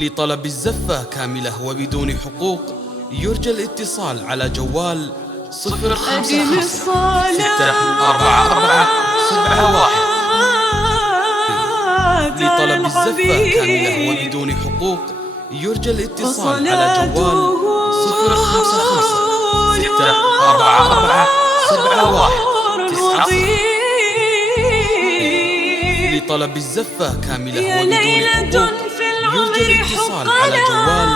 لطلب الزفة كاملة وبدون حقوق يرجى الاتصال على جوال 055 644 71. لطلب الزفة كاملة وبدون حقوق يرجى الاتصال على جوال 055 644 71. لطلب الزفة كاملة وبدون حقوق يرجى الاتصال على جوال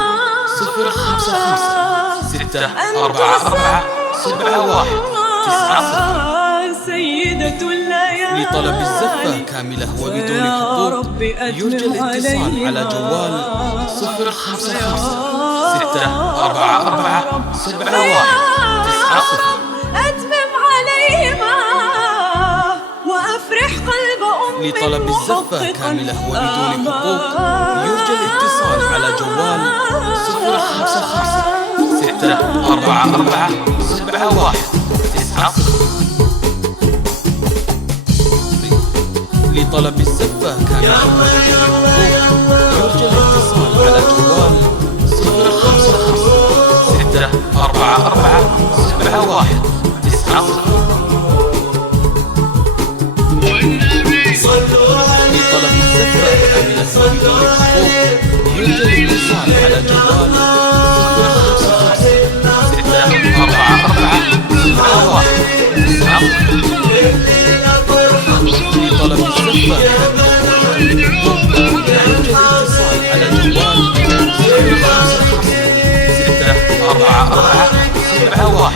055 644 71. سيدة الليالي لطلب الزفة كاملة وبدون حقوق يرجى الاتصال على جوال 055 644 71. أتمم عليهما وأفرح قلب أمي. لطلب الزفة كاملة وبدون حقوق يرجى الاتصال على جوال 055 644 71. لطلب الزفة كاملة وبدون حقوق يرجى الاتصال على جوال 055 644 71. لطلب الزفة كاملة وبدون حقوق يرجى الاتصال على جوال 055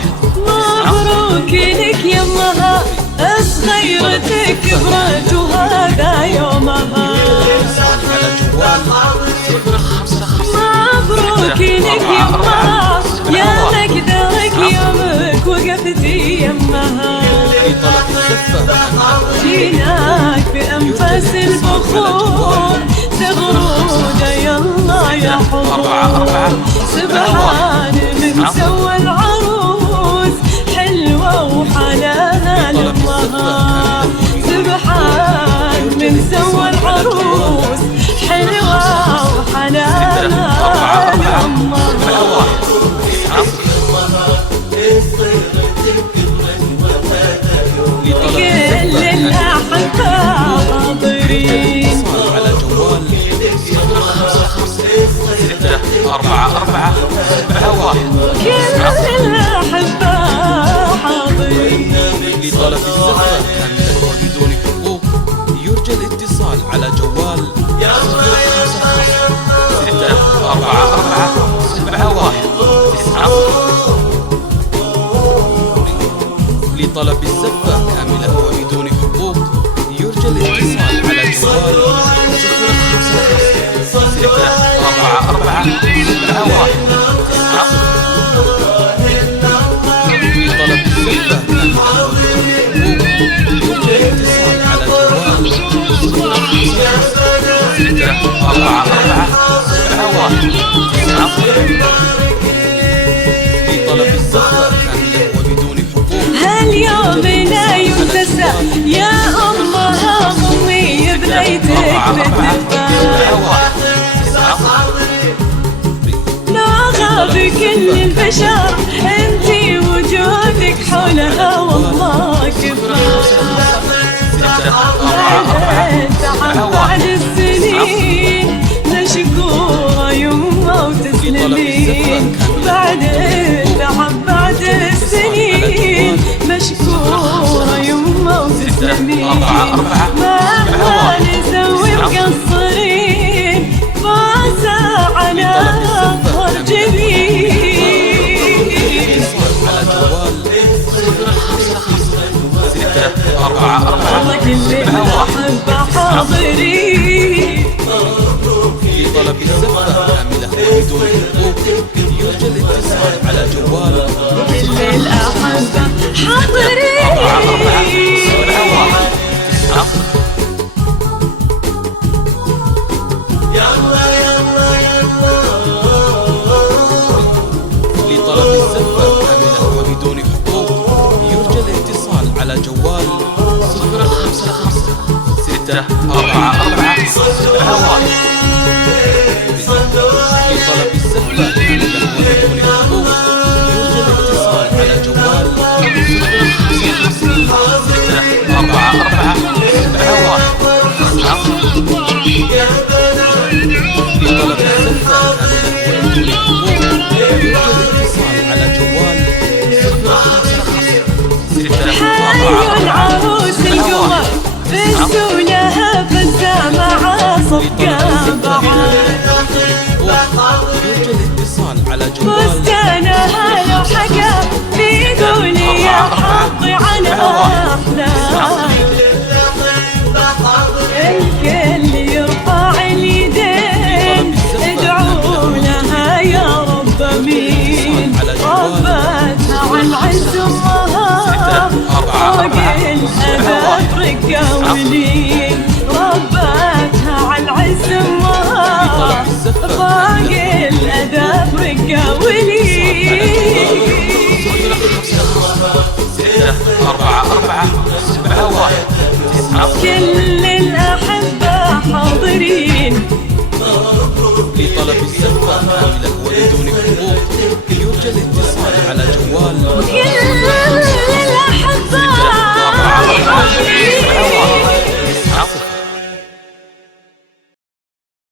مبروك لك يمها صغيرتك كبرت وهذا يومها. مبروك لك يمها يا مقدرك يومك وقفتي يمها. جيناك بأنفاس البخور تغرود يلا يا حضور. سبحان من سوى العروس حلوة وحلاها لأمها. سبحان من سوى العروس حلوة وحلاها لأمها. كل الأحبة حاضرين على جوال 644 71. كل الأحبة حاضرين. لطلب الزفة كاملة وبدون حقوق يرجى الاتصال على جوال 644 71. لطلب الزفة كاملة وبدون حقوق يرجى الاتصال على جوال 644 71. لطلب الزفة كاملة يرجى الاتصال على جوال 644 لطلب الزفة كاملة وبدون حقوق. هاليوم لا ينتسى يا أمها أمي بنيتك بالدفاع. لا غاب كل البشر انتي وجودك حولها والله كفاية. بعد السنين مشكورة يما وتسلمين. بعد التعب بعد السنين مشكورة يما وتسلمين. مهما نسوي مقصرين فاسا على ظهر جبين. على جوال 644 كل الأحبة حاضرين. لطلب الزفة كاملة وبدون حقوق يرجى الاتصال على جوال كل الأحبة حاضرين. لطلب الزفة كاملة وبدون حقوق يرجى الاتصال على جوال 055 644 71. الأذى ركاولي